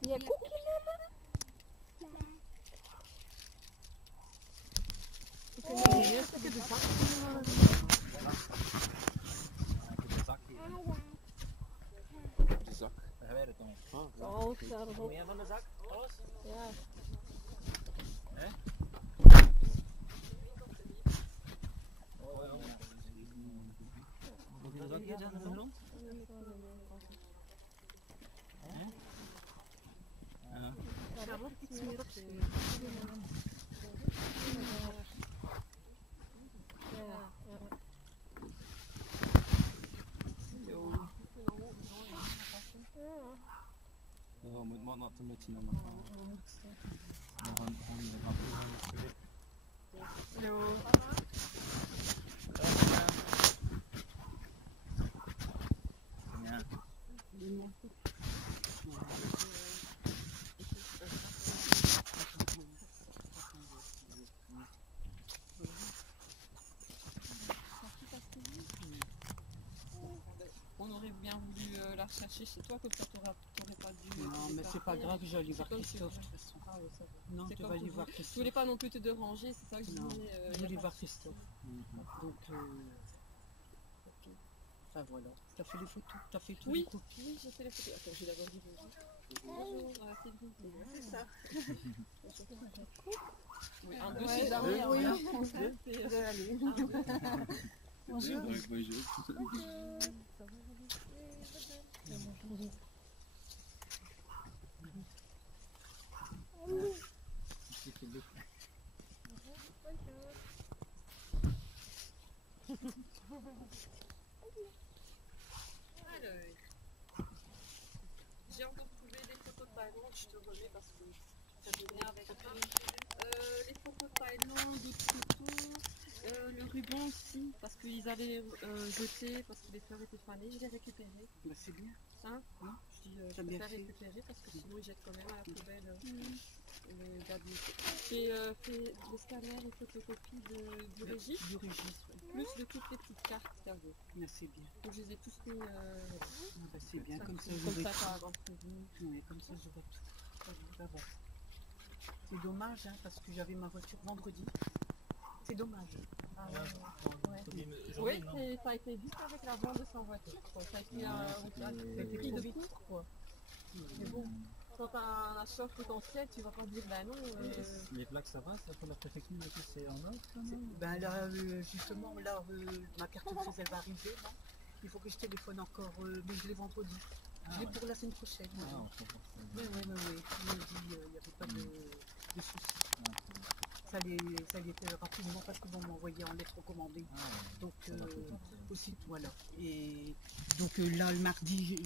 Ja, guck hier mal. Eerst heb je de zak. De zak. Daar gaan wij het dan. Zo, staat erop. Meer van de zak? Alles? Ja. Hè? Moet je zakje aan de grond? Hè? Ja. Daar wordt iets meer op sturen. Ja. Ja, moet maar natte met zien allemaal. Hallo. Ja. On aurait bien voulu la rechercher chez toi, comme ça t'aurais pas dû... Non, mais c'est pas grave, je vais aller voir comme Christophe tu de toute façon. Ah oui, ça va. Non, C'est je comme vais aller tu voir veux. Je Christophe. voulais pas non plus te déranger, c'est ça que je Non, voulais... je vais aller voir Christophe. Donc, ça voilà. T'as fait les photos, t'as fait tout. Oui, oui, j'ai fait les photos. Attends, je vais d'abord dire bonjour. Bonjour, c'est vous. C'est ça. Oui, un deux, Ouais, c'est ça. oui, oui. Un deux. Bonjour. Alors, j'ai encore trouvé des photos de Thaïlande, je te remets parce que ça vient avec ça. Les photos de Thaïlande, d'autres photos, le ruban aussi, parce qu'ils allaient jeter, parce que les fleurs étaient fanées, je l'ai récupéré. Bah, c'est bien. Hein Oui. Je dis, je T'as bien préfère fait. récupérer parce que sinon ils jettent quand même à la poubelle le gars du... J'ai fait le scanner et photocopie du registre, Du registre, ouais. plus de toutes les petites cartes qu'il y avait. Mais c'est bien. Donc je les ai tous mis... Ah, bah, c'est bien, comme ça, comme j'aurai ça, tout. par exemple, prévenu. Oui, comme ça, j'aurai tout. Ça va. C'est dommage, hein, parce que j'avais ma voiture vendredi. C'est dommage. Ah, Ouais. oui, ça a été vite avec la vente de sa voiture. Quoi. Ça a été un prix trop de vite. cours, quoi. Mais bon, quand tu as un achat potentiel, tu vas pas dire bah non. Les plaques, ça va? C'est pour la préfecture, c'est en ordre? Ben là, justement, là, ma carte grise, elle va arriver, là. Il faut que je téléphone encore, mais je l'ai vendredi. Je l'ai pour la semaine prochaine. Ah, Oui. Il m'a dit il n'y avait pas de soucis. Ça allait fait rapidement parce que bon, m'a envoyé en lettre recommandée. Donc, aussi, voilà. Et donc là, le mardi,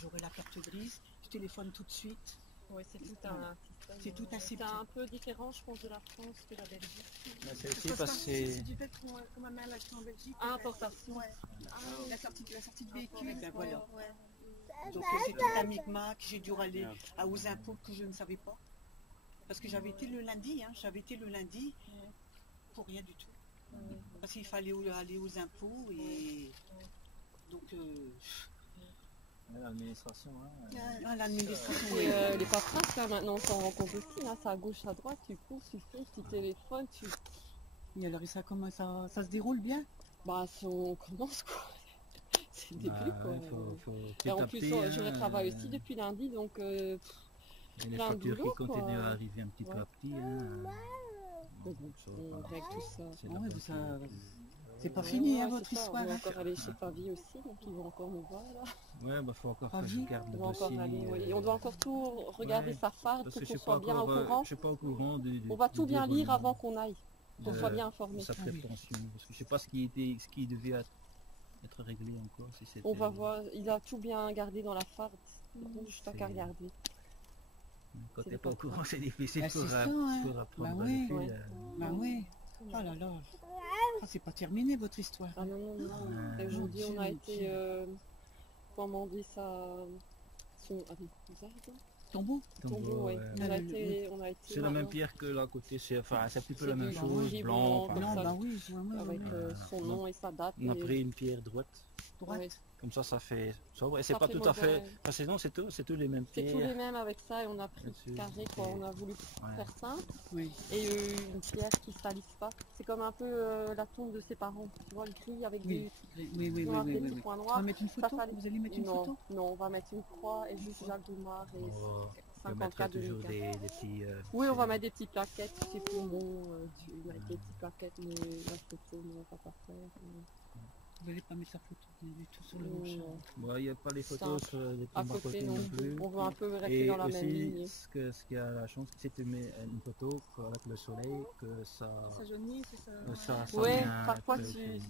j'aurai la carte grise. Je téléphone tout de suite. Oui, c'est tout un système. C'est tout assez C'est un peu différent, je pense, de la France que la Belgique. C'est aussi parce que c'est... du fait qu'on ma mère l'a acheté en Belgique. Ah, importation. Ouais. La sortie de véhicule. Ben voilà. Ouais. Donc c'est tout un micmac. J'ai dû aller aux impôts que je ne savais pas. Parce que j'avais été le lundi, pour rien du tout. Parce qu'il fallait aller aux impôts et donc L'administration, l'administration. Et les paperasses, là, maintenant, on s'en rend compte aussi. Là, c'est à gauche, à droite, tu cours, tu fais, tu téléphones, tu... Et alors, ça, comment ça se déroule bien? Bah, si on commence, quoi. C'est le début, quoi. Et en plus, je retravaille aussi depuis lundi, donc... les plein de factures boulot, qui continuent quoi. à arriver un petit peu à petit. Donc, on règle tout ça. C'est pas fini, hein, Ouais, votre c'est ça. histoire. On va Hein. encore aller chez Pavi aussi, donc ils vont encore nous voir, là. Ouais, bah faut encore Ah que je oui. garde On le va encore dossier. aller, oui. Et on doit encore tout regarder Ouais, sa farde parce pour que qu'on soit bien au courant. je suis pas au courant On va tout bien lire avant qu'on aille, qu'on soit bien informé. Sa prétention, parce que je sais pas ce qui devait être réglé encore. Si c'était... On va voir, il a tout bien gardé dans la farde. Donc, je n'ai qu'à regarder. Quand c'est t'es pas au pas courant, c'est difficile pour L'assistant, hein. apprendre Bah à oui. recul, Bah oui. Oh là là. Ah, c'est pas terminé votre histoire. Ah non, non, non. Et aujourd'hui, on a été commander son Tombeau. tombeau, ouais. On a été C'est la même pierre que là à côté, c'est un petit peu la même des chose, bougies blanc. blancs, Non, ça. bah oui, je vois, avec son nom et sa date. On a et- pris une pierre droite. droite. Ouais. Comme ça fait sobre. Et c'est Ça pas fait tout à fait. moderne. Parce que non, c'est tous les mêmes C'est tous les pierres. mêmes avec ça et on a pris Là-dessus, carré quoi, on a voulu Ouais. faire simple Oui. et une pierre qui salisse pas. C'est comme un peu la tombe de ses parents, tu vois le gris avec Oui. des, Oui, oui, oui, noirs, oui, des oui, petits oui. points On va noirs. mettre une Ça, photo. ça- Vous allez mettre une non, photo. non, on va mettre une croix et juste Jacques Doumar et On mettra 54 toujours 2004. des petits. Oui, on va mettre des petites plaquettes, c'est pour bon, mettre des petites plaquettes, mais la photo, on va pas faire. Vous n'allez pas mettre sa photo du tout sur le Non. mouchoir. Bon, il n'y a pas les photos sur les À premiers côté côtés non non plus. plus. On veut un peu rester Et dans la même aussi, ligne. ce qui a la chance, c'est que tu mets une photo avec le soleil, que ça. Ça jaunit, c'est ça. Ça Ouais, vient, parfois que- tu.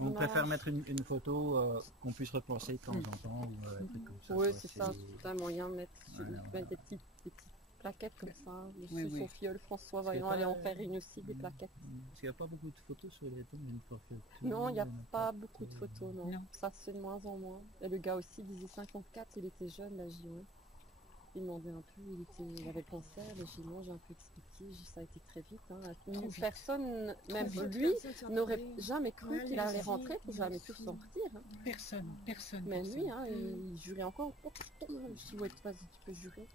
On préfère mettre une photo qu'on puisse repenser de temps en temps ou un truc comme ça. Oui, quoi. c'est ça, c'est un moyen de mettre, Voilà, mettre voilà. des petites plaquettes comme ça. Oui, Monsieur oui. son filleul François Parce que va aller en pas- faire une aussi, des plaquettes. Parce qu'il n'y a pas beaucoup de photos sur les tombes, une préfecture. Non, il n'y a en pas beaucoup de photos, non. Non. Ça se fait de moins en moins. Et le gars aussi disait 54, il était jeune, là, j'y ouais. Il demandait un peu, il avait le cancer, mais j'ai non, j'ai un peu expliqué, ça a été très vite. Hein. Trop vite. Personne, même vite. lui, n'aurait jamais cru Ouais, qu'il allait les rentrer pour filles, jamais les plus filles. sortir. Hein. Personne. Même personne. lui, hein, il jurait encore. Oh, putain, je dis, ouais, vas-y, tu peux jurer.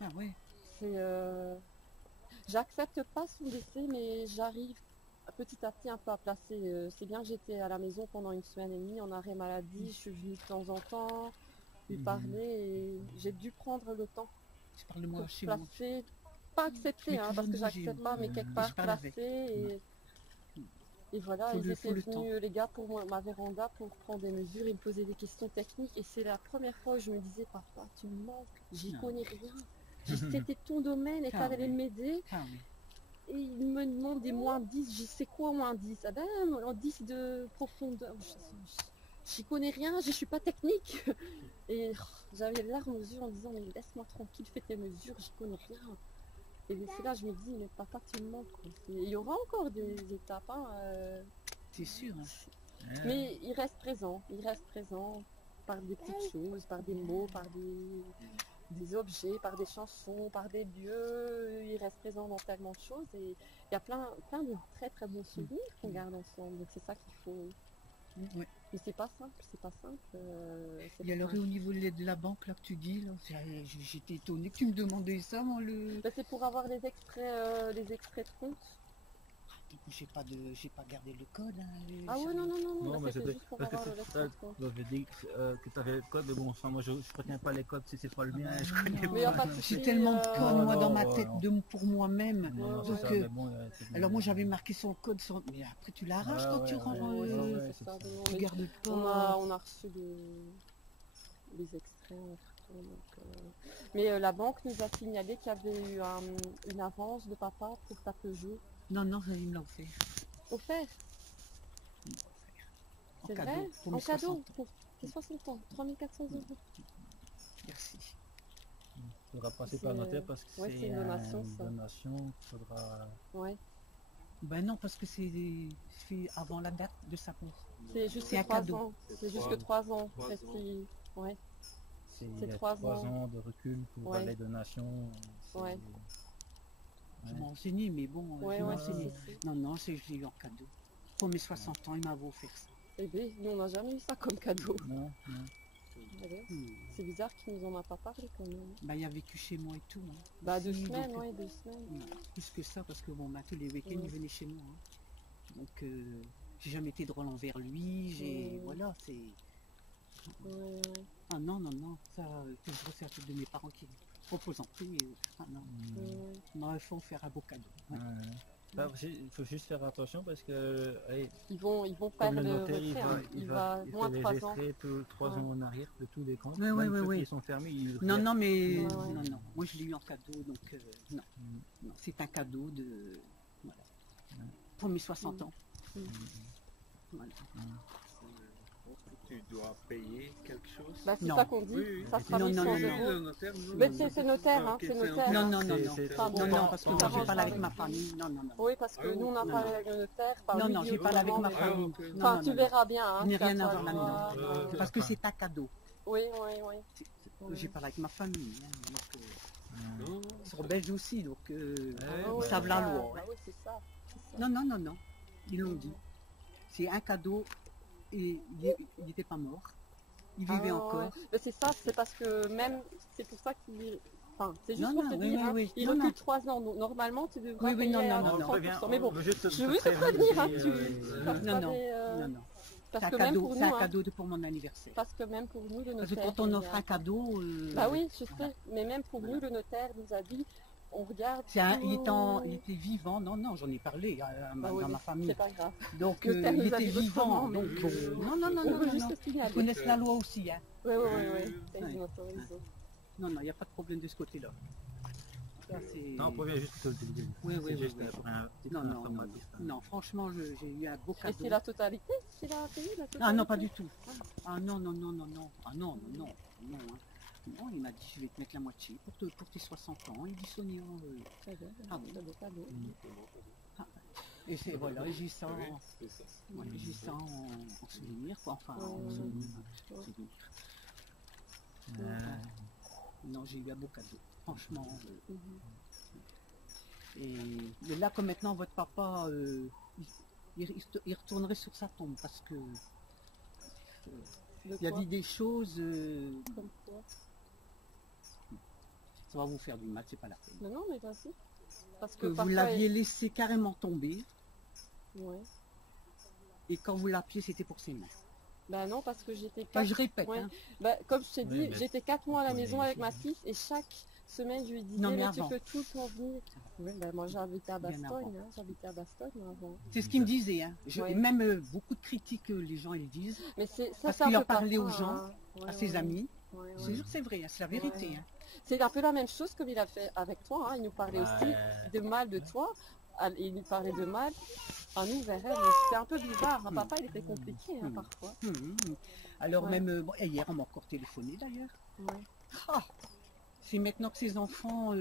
Ah ouais. C'est, j'accepte pas son décès, mais j'arrive petit à petit un peu à placer. C'est bien que j'étais à la maison pendant une semaine et demie en arrêt maladie, je suis venue de temps en temps lui parler et j'ai dû prendre le temps Je parle de moi pour chez moi. placer, pas accepter, Mais hein, toujours parce que bouger. j'accepte pas, mais quelque Je part parle avec. placer et voilà, Faut ils le- étaient faut le venus, les gars, pour ma véranda pour prendre des mesures, ils me posaient des questions techniques et c'est la première fois où je me disais, papa, tu me manques, j'y Non. connais rien. C'était ton domaine et Ah t'allais oui. m'aider. Ah oui. Et il me demande des moins 10, je sais quoi moins 10? Ah ben, en 10 de profondeur, j'y connais rien, je suis pas technique. Et j'avais les larmes aux yeux en disant, mais laisse-moi tranquille, fais tes mesures, j'y connais rien. Et c'est là, je me dis, mais papa, tu me manques. Quoi. Il y aura encore des étapes, hein, C'est sûr. Hein. mais il reste présent par des petites choses, par des mots, par des objets, par des chansons, par des lieux, il reste présent dans tellement de choses et il y a plein de très très bons souvenirs qu'on garde ensemble. Donc c'est ça qu'il faut. Ouais. Mais c'est pas simple. c'est Et alors pas simple. au niveau de la banque là que tu dis, là, j'étais étonnée que tu me demandais ça, moi le. Ben, c'est pour avoir les extraits de compte. J'ai pas gardé le code. Hein, Ah ouais, non, Non, ben, mais c'était c'était juste pour parce que avoir le extrait de compte. j'avais dit que tu avais le code, mais bon, enfin, moi je retiens pas les codes si c'est pas le mien, je connais Mais y a pas. pas de souci. J'ai tellement de codes moi dans ma non, tête pour moi-même. Non, Ouais, c'est ça, ouais. mais bon, c'est Alors bien. moi j'avais marqué son code, mais après tu l'arraches Ouais, quand ouais, tu ouais, ranges. ouais, ouais. c'est ça. c'est ça. non, Tu mais gardes on pas. a reçu des extraits entre temps. Mais la banque nous a signalé qu'il y avait eu une avance de papa pour ta Peugeot Non, il me l'a offert. offert. En C'est cadeau, vrai? pour En mes cadeau 60 ans. pour tes 60 ans, 3400 €. Merci. Il faudra passer C'est- par notaire parce que ouais, c'est une donation, ça. donation, il faudra... Ouais. Ben non, parce que c'est fait avant la date de sa mort. C'est juste C'est un 3 cadeau. ans. C'est juste trois- 3 ans. 3 C'est ans. si- Ouais. Il C'est y a 3 3 ans. ans de recul pour Ouais. les donations. c'est- Ouais. Je m'en renseigné, mais bon, Ouais, je m'en ouais, renseigné. c'est. Non, j'ai eu en cadeau. Pour mes 60 ans, il m'avait offert ça. Eh bien, nous on n'a jamais eu ça comme cadeau. Non, non. Ouais. Hmm. C'est bizarre qu'il nous en a pas parlé quand même. Ben, il a vécu chez moi et tout. Hein. Bah 2 Si, semaines, donc, ouais, 2 semaines. non, plus que ça, parce que bon, ben, tous les week-ends, Ouais. il venait chez moi. Hein. Donc, j'ai jamais été drôle envers lui. Ouais. Voilà, c'est... Ouais. Ah non, ça, que je resserre de mes parents qui proposent en prix. Ah non, Ouais. non, il faut en faire un beau cadeau. Ouais. Ouais. Là, il faut juste faire attention parce que allez, Ils vont faire comme le le notaire, retrait. Hein. Il va il moins fait de les 3 ans. extraits 3 Ouais. ans en arrière de tous les comptes. Ouais, Même ouais, ceux ouais. qui sont fermés, ils Non, mais Ouais, ouais. non. Moi, je l'ai eu en cadeau, donc non. Mm. Non, c'est un cadeau de... Voilà. Pour mes 60 ans. Mm. Voilà. Tu dois payer quelque chose. Bah c'est Non. ça qu'on dit. Oui. Ça sera Non, 800 non, Oui, euros. le notaire, non. Mais c'est notaire, hein, Ok, c'est un notaire. Non, C'est- Enfin, bon, non, parce que moi, j'ai s'arrange parlé avec avec ma lui. famille. Non. Oui, parce que Ah, nous on a non, parlé non. avec le notaire. Par Non, lui, non, j'ai parlé avec autrement, ma mais- famille. ok. Non, Enfin, non, tu non. verras bien. Hein, Il n'y a c'est rien à toi voir de voir, là-dedans. Parce que c'est un cadeau. Oui. J'ai parlé avec ma famille. Hein, donc, Non, ils sont belges aussi, donc Ah ouais, ils savent la ça, loi. bah oui, c'est ça. Non. Ils l'ont dit. C'est un cadeau et il n'était pas mort. Il vivait Ah, encore. ouais. Mais c'est ça, c'est parce que même, c'est pour ça qu'il... Enfin, c'est juste Non, pour non, te oui, dire, oui, hein, oui. il Non, recule non. 3 ans, donc normalement tu devrais Oui, oui, non, payer non, à non, non. 100%. Mais bon, je veux je veux te prévenir, hein, tu... parce Non, que non, des, non, non. parce C'est un que même cadeau, pour c'est nous, un hein, cadeau pour mon anniversaire. parce que même pour nous, le Parce que notaire... quand on il offre a- un cadeau... Bah oui, je voilà. sais, mais même pour nous, le notaire nous a dit, on regarde... Il était vivant, non, j'en ai parlé Bah oui, dans ma famille. c'est pas grave. Donc Le notaire il nous a était dit autrement, vivant. mais Donc, non, non, non, on non, veut non, juste non. le signaler. Ils connaissent la loi aussi. Hein. Oui, oui, oui, ils Ouais. nous autorisent. Non, non, il n'y a pas de problème de ce côté-là. Ça, c'est- Non, on provient juste pour le dire. Oui, oui, C'est oui, juste oui. pour un petit Non, non, non, informatif, hein. non, franchement, j'ai eu un beau Et cadeau. c'est la totalité qu'il a payé, la totalité? Ah non, pas du tout. Ah non, non, non, non, non. Ah non, non, non, non. Hein. Non, il m'a dit, je vais te mettre la moitié pour tes 60 ans. Il dit, Sonia, C'est bien, Ah oui. c'est un beau cadeau. et c'est voilà, j'ai eu ça, Oui, c'est ça. ouais, j'ai eu ça en souvenir, quoi. Enfin, en souvenir. En souvenir. Non, j'ai eu un beau cadeau, franchement. Et là, comme maintenant, votre papa, il retournerait sur sa tombe parce que De il a quoi? dit des choses, Comme quoi? ça va vous faire du mal, c'est pas la peine. Non, non, mais vas-y. Parce Que que vous parfois... l'aviez laissé carrément tomber Ouais. et quand vous l'appuyez, c'était pour ses mains. Bah non, parce que j'étais... Enfin, je répète, Ouais. hein. Bah, comme je t'ai dit, Oui, mais- j'étais 4 mois à la maison Mais- avec ma fille et chaque semaine, je lui disais, Non, mais mais tu avant. peux tout le temps venir. Oui, bah, moi j'habitais à Bien Bastogne, avant. hein, j'habitais à Bastogne avant. C'est ce qu'il me disait. Hein. Ouais. Même beaucoup de critiques, les gens ils disent, Mais c'est ça, Parce c'est un qu'il en peu parlait parfois, aux gens, hein. Ouais, à ses ouais, amis. ouais, ouais. Je te jure que c'est vrai, hein, c'est la vérité. Ouais. Hein. C'est un peu la même chose comme il a fait avec toi, hein. Il nous parlait aussi de mal de toi, il nous parlait de mal à nous vers elle, mais c'était un peu bizarre, hein. Papa il était compliqué hein, parfois. Alors Ouais. même, bon, et hier on m'a encore téléphoné d'ailleurs. Ouais. Ah, c'est maintenant que ces enfants,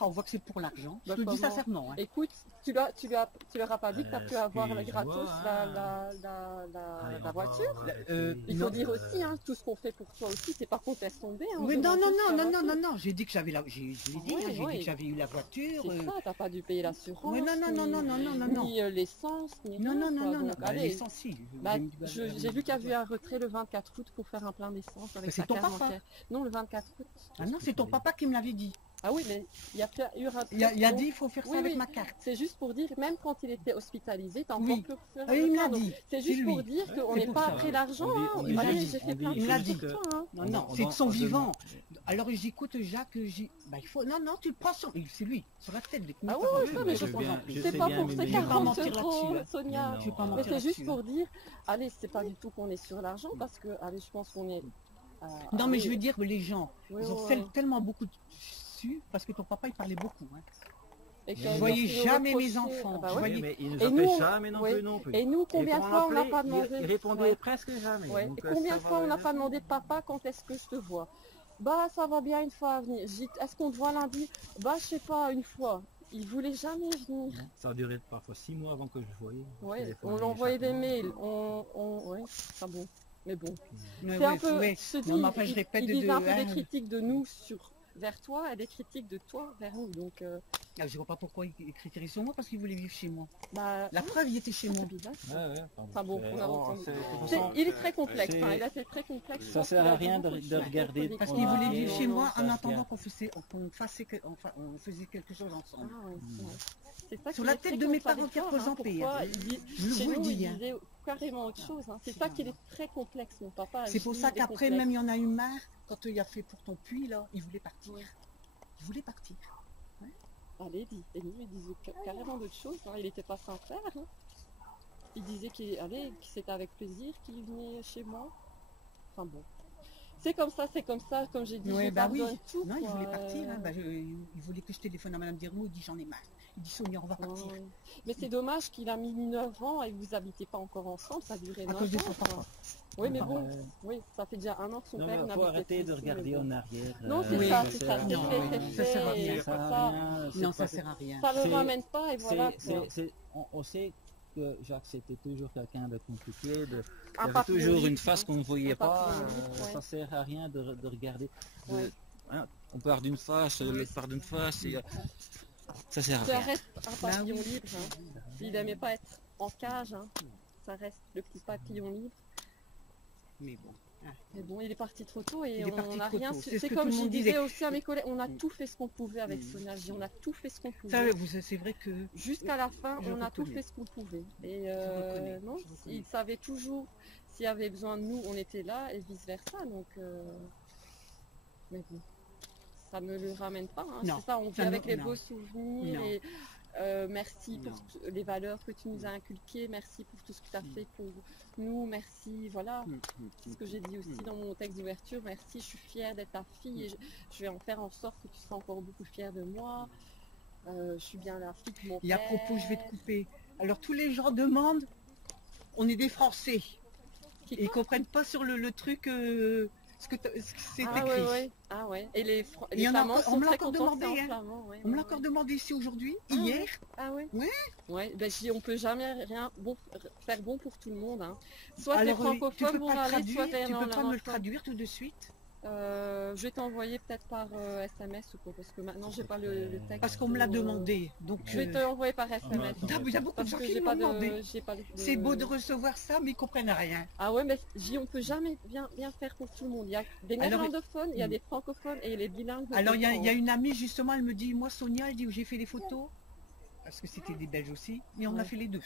on voit que c'est pour l'argent. Je Bah, te le dis comment sincèrement. Hein. Écoute, tu leur as pas dit que tu as pu Ce avoir que je gratos vois, hein. Allez, la on voiture. va arrêter. Il Non. faut dire aussi, hein, tout ce qu'on fait pour toi aussi, c'est pas qu'on te laisse tomber. Hein, on Mais non, demande non, juste non, la non, non, voiture. non, non, j'ai dit que j'avais la, je l'ai dit, hein, Ouais, j'ai ouais. dit que j'avais eu la voiture. C'est ça, t'as pas dû payer l'assurance. Mais non, non, non, non, non, non, non, non. Ni l'essence, ni Non, rien, non, non, quoi. non, non. Donc, Bah, allez, l'essence, si. bah, J'ai mis du j'ai vu qu'il y a eu un retrait le 24 août pour faire un plein d'essence avec c'est sa ton carte papa. bancaire. Non, le 24 août. Ah non, c'est ton papa qui me l'avait dit. Ah oui, mais il y a peut-être eu un retrait. Il a donc, dit, il faut faire ça oui, avec oui. ma carte. C'est juste pour dire, même quand il était hospitalisé, t'as Oui. encore pu faire Ah, il me l'a plein, donc dit. c'est C'est juste pour lui. dire qu'on C'est n'est pour pas ça. après l'argent. On dit- Hein. on dit- Allez, on dit- j'ai fait on plein dit- de il l'a choses dit. pour toi, hein. Non, non, On c'est de son on vivant. demande- Alors j'écoute Jacques, il faut, non, non, tu le prends sur, c'est lui, sur la tête. Ah oui, oui, ça, mais je je sais bien, je C'est sais pas bien, pour mais ces je vais pas 40 mentir euros, là-dessus, hein. Sonia. Mais Je vais pas non. Mais mentir c'est juste là-dessus, pour dire, allez, c'est pas du tout qu'on est sur l'argent, parce que, allez, je pense qu'on est... Non, mais je veux dire que les gens, Oui, ils ont oui, fait oui. tellement beaucoup dessus, parce que ton papa, il parlait beaucoup. Hein. Et Vous que- voyez et jamais reprocher- mes enfants. Ah bah Je ouais. voyais- Oui, mais il nous Et nous, appelle jamais non ouais. plus non plus. Et nous, combien de quand fois on n'a appelait, pas demandé... il répondait Ouais. presque jamais. Ouais. Donc, Et combien de ça fois va, on n'a pas demandé, papa, quand est-ce que je te vois? Bah, ça va bien une fois à venir. Est-ce qu'on te voit lundi? Bah, je sais pas, une fois. Il voulait jamais venir. Ça a duré parfois 6 mois avant que je voyais. Ouais, Téléphoner on lui envoyait des chaque mois. mails. Ouais, pas bon. Mais bon. Ouais, C'est un ouais, peu, ouais. je te dis, Non, mais enfin, je répète il disait un peu hein, des critiques de nous vers toi et des critiques de toi vers nous. Donc, ah, je vois pas pourquoi il critiquait sur moi, parce qu'il voulait vivre chez moi. bah, La preuve, il était chez moi. c'est bizarre. Ouais, Enfin bon, on a entendu. de toute C'est- façon, il est très complexe, c'est- hein, il a été très complexe. ça sert à rien de regarder. Parce On qu'il a voulait dit, vivre non, chez non, moi ça en se attendant fait. on faisait quelque chose Ah, ensemble. ouais, ouais. C'est ça Sur qui la est tête très de mes parents contradictoire, qui représentent, pourquoi hein. ils disent- Je chez vous le nous, dis, ils hein. disaient carrément autre chose. Hein. C'est ça qui est très complexe, mon papa. C'est pour lui, ça il est qu'après, complexe. même il y en a eu marre, quand il a fait pour ton puits, là, il voulait partir. Ouais. Il voulait partir. Allez, et lui, il disait carrément d'autres choses. Hein. Il n'était pas sincère. Hein. Il disait que c'était avec plaisir qu'il venait chez moi. Enfin bon. C'est comme ça, comme j'ai dit, Ouais, je bah oui. pardonne tout. Non, il quoi. voulait partir. Hein. Bah, il voulait que je téléphone à Madame Dermot, il dit j'en ai marre. Il dit Sonia, on va partir. Ouais. Mais c'est dommage qu'il a mis 9 ans et que vous habitez pas encore ensemble, ça a duré À 9 cause de ans. son quoi. papa. Oui, mais Enfin, bon, oui, ça fait déjà 1 an que son Non, père mais n'habitait faut arrêter plus de ici, regarder mais bon. en arrière. Non, c'est Oui, ça, ça c'est sert ça, à c'est rien. fait, Non, c'est ça sert à fait, rien. et Ça sert à ça, rien, c'est Non, pas- ça sert à rien. ça le C'est- ramène pas et voilà. quoi. On sait que Jacques c'était toujours quelqu'un de compliqué, il y Un avait papillon toujours une libre, face qu'on ne voyait un pas, papillon libre, ouais. ça sert à rien de regarder. Ouais. Hein, on part d'une face, l'autre part d'une face, et, ça sert à Ça rien. reste un papillon Bah oui. libre. Hein. Il n'aimait pas être en cage. Hein. ça reste le petit papillon libre. Mais bon. Mais bon, il est parti trop tôt et Il est parti on n'a trop rien. tôt. C'est ce C'est que comme tout le je monde disais disait. aussi à mes collègues, on a tout fait ce qu'on pouvait avec Sonia. Je dis, on a tout fait ce qu'on Ça, pouvait. c'est vrai que Jusqu'à la fin, je on a tout reconnais. fait ce qu'on pouvait. Et reconnais, non, je reconnais. il savait toujours s'il y avait besoin de nous, on était là et vice versa. Donc, mais bon, ça me le ramène pas. Hein. Non, C'est ça, on vit ça avec ne- les non. beaux souvenirs Non. et merci pour Non. les valeurs que tu nous as inculquées, merci pour tout ce que tu as fait pour nous, merci, voilà. C'est ce que j'ai dit aussi dans mon texte d'ouverture, merci, je suis fière d'être ta fille et je vais en faire en sorte que tu seras encore beaucoup fière de moi. Je suis bien la fille de mon Et à père. propos, je vais te couper. Alors tous les gens demandent, on est des Français. Qui Et ils quoi comprennent pas sur le truc ce que c'est Ah écrit. ouais, ouais. Ah ouais. Et les, Il y les en a Flamands encore- on sont me l'a très encore contents, demandé, c'est en hein. flamand, ouais, On me l'a ouais, encore ouais. demandé ici aujourd'hui, Ah hier. Ah ouais. Ouais. Ouais, ben je dis, on peut jamais rien faire bon pour tout le monde. Hein. Soit les Alors, tu francophones peux vont pas le aller, traduire, soit tu les peux pas me le néerlandophones. traduire tout de suite. Je vais t'envoyer peut-être par SMS ou quoi, parce que maintenant j'ai pas le texte. Parce qu'on me l'a ou, demandé. Donc, Je vais te l'envoyer par SMS. Ah, il y a beaucoup de Parce gens que qui j'ai m'ont pas demandé. de, j'ai pas de- C'est beau de recevoir ça, mais ils comprennent rien. Ah ouais, mais on peut jamais bien faire pour tout le monde. Il y a des Alors, néerlandophones, il y a des francophones et les bilingues. Alors il y a a une amie justement, elle me dit, moi Sonia, elle dit, j'ai fait des photos, parce que c'était des Belges aussi, mais on a Ouais. fait les deux.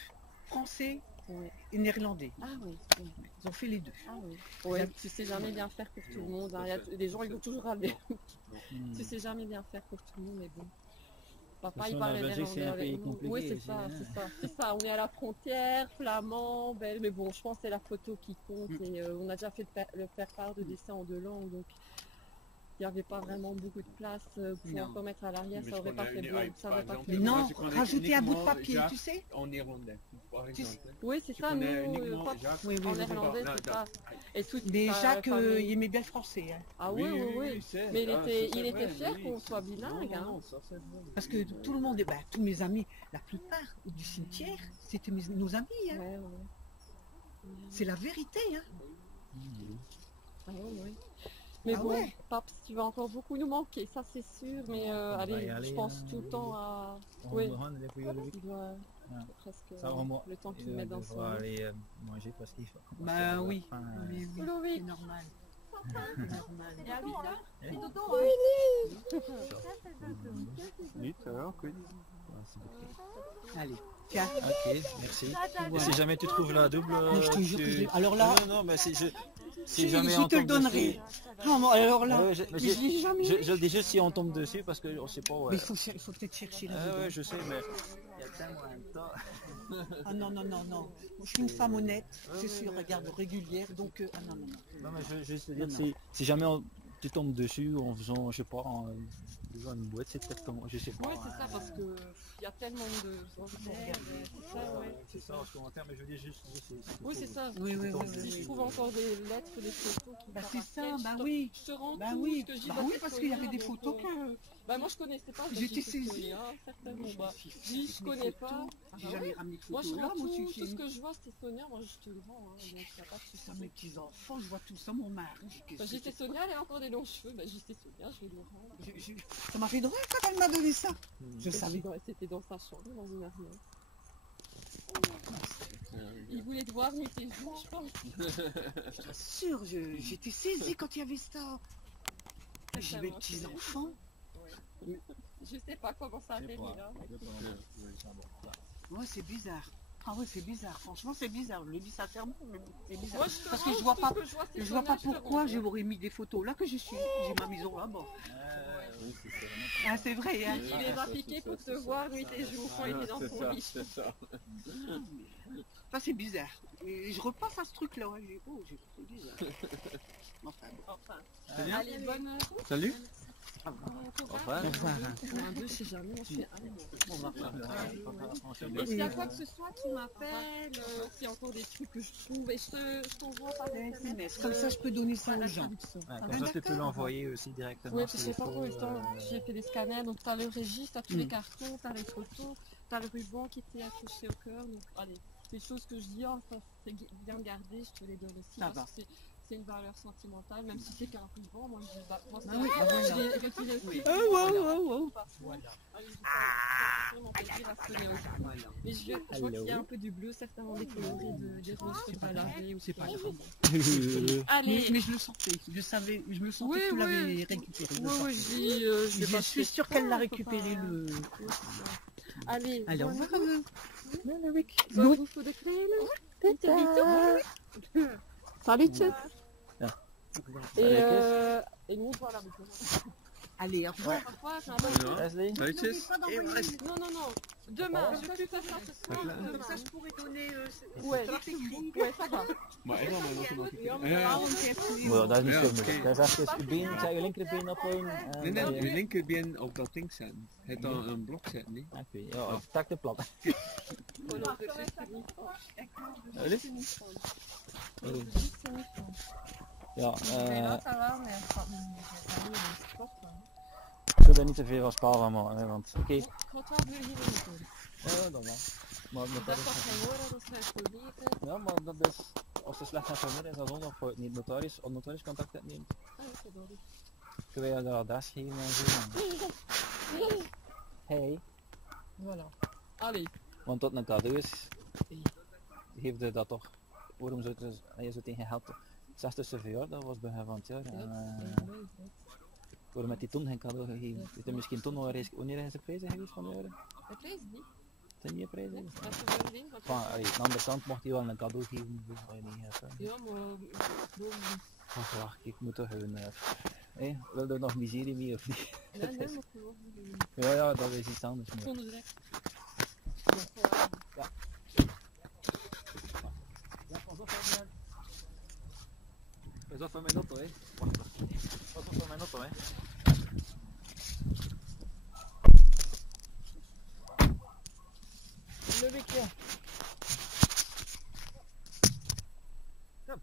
Français Ouais. et néerlandais. Ah oui. Ouais. Ils ont fait les deux. Ah oui. Ouais, tu sais jamais bien faire pour tout le monde. Hein. Il y a des gens, ils vont toujours râler. Tu sais jamais bien faire pour tout le monde, mais bon. Papa, De toute il façon, parlait la Belgique, c'est néerlandais un avec pays nous. compliqué Oui, c'est aussi, ça, hein. c'est ça. C'est ça, on est à la frontière, flamand, belge, mais bon, je pense que c'est la photo qui compte. Et on a déjà fait le faire-part de dessin en deux langues, donc il n'y avait pas vraiment beaucoup de place pour Non. encore mettre à l'arrière, Mais ça je aurait pas connais fait une- beau, ça par aurait pas exemple, fait Mais beau. non, je connais rajoutez un bout de uniquement papier, Jacques tu sais. En néerlandais, par exemple. Oui, c'est Je ça, nous, connais uniquement pas- Jacques. Oui, oui, en oui. néerlandais, Non, c'est non. ça. Et tout, Mais ta Jacques, famille. il aimait bien le français. Hein, Ah oui, oui. c'est- Mais il ah, était, ça, c'est il était vrai, fier oui. qu'on soit bilingue. Non, Hein. non, ça, c'est vrai. parce que tout le monde, tous mes amis, la plupart du cimetière, c'était nos amis. Hein. Ouais, ouais. C'est la vérité. Hein. Ah ouais, ouais. Mais Ah bon, ouais. Pape, tu vas encore beaucoup nous manquer, ça c'est sûr. Mais va allez, y aller, je pense hein. tout le temps à. On Oui. va rendre les pouilles au lever. Il doit Ah. presque Ça va, moi. le temps qu'il Il met dans son devra lit. aller manger parce qu'il faut commencer Bah à avoir oui. faim, Oui, oui, Loïc. c'est normal. C'est normal. Il y a 8 heures. Eh C'est dodo, Oui, Oui, ça va, ok. Allez, tiens. Ok, merci. Et Ouais. si jamais tu trouves la double... Mais je te jure que tu- alors là, Non, non, mais si je... si, jamais je on te le tombe donnerai. dessus. Non, mais alors là, Ouais, mais je l'ai jamais je eu. le dis juste si on tombe dessus parce qu'on sait pas. Ouais. Mais il faut peut-être chercher là. Ah ouais, je sais, mais il y a tellement de temps. Ah non, non, non, non. Je suis une femme honnête. Je suis regarde régulière. Donc, ah non, non, non. Non, mais je veux juste te dire, Non, si jamais tu tombes dessus en faisant, je sais pas, en faisant une boîte, c'est peut-être comme, je sais pas. Oui, c'est ça, parce que il y a tellement de. C'est ça, ouais. C'est ça en commentaire, mais je veux dire juste. Oui, c'est ça. Oui, oui, oui, Si oui, je oui. trouve encore des lettres, des photos qui Bah c'est ça, m'appartiennent, bah je te- oui. Je te rends Bah tout oui. ce que j'ai Bah dans oui, cette parce qu'il y avait des Sonia, photos donc, que bah moi je connaissais pas. bah, J'étais j'étais saisie. Sonia, certainement. Bah, J'ai oui, je connais pas. J'ai Ah jamais ouais. ramené de Moi je photos là. rends Moi, tout, j'ai tout ce que je vois c'est Sonia, moi je te le rends. Hein, donc y a pas de souci. ça, mes petits enfants, je vois tout ça, mon mari. Bah, j'étais Sonia, elle a encore des longs cheveux. Bah j'étais Sonia, je vais le rendre. Ça m'a fait drôle quand elle m'a donné ça. Je savais. C'était dans sa chambre, dans une armoire. Il voulait te voir nuit et jour, je pense. Je t'assure, j'étais saisie quand il y avait ça. J'ai mes petits enfants. Je sais pas comment ça atterrit là. Ouais, c'est bizarre. Ah ouais, c'est bizarre. Franchement, c'est bizarre. Je le dis sincèrement, mais c'est bizarre. Moi, je te Parce que rends je vois tout pas- ce que je vois, c'est Je vois Sonia, pas je te pourquoi rends. j'aurais mis des photos là que je suis. J'ai ma maison là-bas. Oui, c'est ça. Ah, c'est vrai, hein. Il les a piqués pour te voir nuit et jour quand il est dans C'est son ça, lit. c'est ça. Ça, c'est bizarre. Et je repasse à ce truc-là. Ouais. C'est bizarre. Enfin, bon. Enfin, allez, bonne Salut. Au revoir. Au revoir. Un, deux, je sais jamais, moi je fais un. On va Et s'il y a quoi que ce soit, tu m'appelles, s'il y a encore des trucs que je trouve, et je t'envoie par SMS. Comme ça, je peux donner ça aux la gens. traduction. Comme ça, tu peux l'envoyer aussi directement. Oui, parce que s'il j'ai pas faut, encore eu le temps. J'ai fait des scanners, donc tu as le registre, tu as tous les cartons, tu as les photos, tu as le ruban qui était accroché au cœur. Donc, allez, des choses que je dis, oh, ça c'est bien gardé, je te les donne aussi. Ça parce va. que c'est une valeur sentimentale, même si c'est qu'un ruban, moi je dis, bah, moi, Ah oui, bah voilà. je l'ai retiré aussi. Oui. Voilà. Allez, je dis pas, vraiment plaisir à se donner aussi. Voilà. Mais je vois qu'il y a un peu du bleu, certainement décoloré des roses sur la laver ou C'est pas grave. Allez, Mais je le sentais. Je me sentais Oui, que tu oui. l'avais récupéré. oui, oui, je dis, je vais Je pas suis sûre qu'elle l'a récupéré le. Allez, Allez, on va. il vous faut des crèmes. Salut, Tchèque. Et nous, on va à la maison. Allez, au revoir. Parfois, c'est un bon. Leslie? Salut, Non, non, non. Demain, je vais faire ça ce soir. Comme ça, je pourrais donner. Ouais, ouais, ça va. Maar ik wil maar nog een keer. Well, dat is niet Ja, zo oké. moeilijk. Dat is even je been, je linkerbeen ophouden. Nee, nee, je linkerbeen op dat ding zetten. Het dan een blok zetten, nee? Oké, ja, tak de plat. Ja, ik wil er niet te veel spel van maken, hè, want oké. Ik ga het wel hier niet doen. Ja, dat wel. Maar Dat notaris, kan geen horen, dat ga ik proberen. ja, maar dat is, als ze slecht geïnformeerd is, dan zondag voor het niet notaris contact opneemt. Kun je dat adres geven en zo. Hey, Voilà. Allee. want dat een cadeau is, geef je dat toch. Waarom zou je zo tegen geld? 60ste verjaardag was begin van het jaar. En, waarom met die ton geen cadeau gegeven? Is er misschien toen nog een reis, wanneer is de prijzen geweest van de jaren? Het leest niet. Zijn die prijzen? Dat is een ding. Van, aan de andere kant mocht hij wel een cadeau geven, dus ga je niet hebben. Ja, maar... Ach, wacht, ik moet toch hun... wil er nog miserie mee of niet? Nee, nee, maar gewoon. Ja, dat is iets anders. Maar. Zonder direct. Ja, pas op van mijn auto, hè. Wacht, pas op van mijn auto, hè. Leukje. Kom.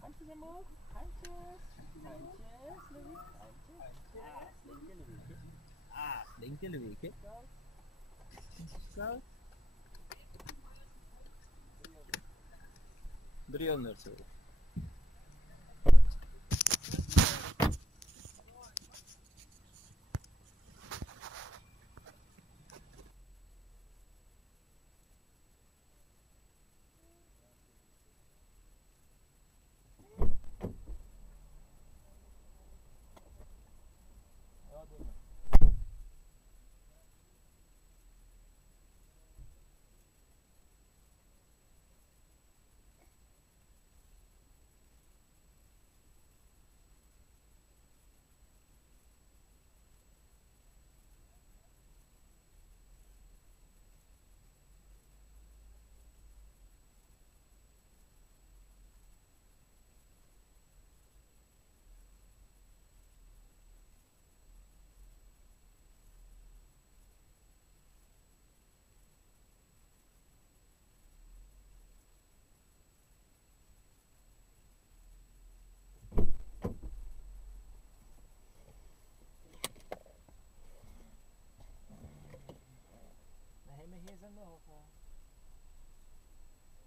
Handjes omhoog. Handjes. Handjes, Louis. Handjes. Denk in de week, hè? Zo. 300 zo.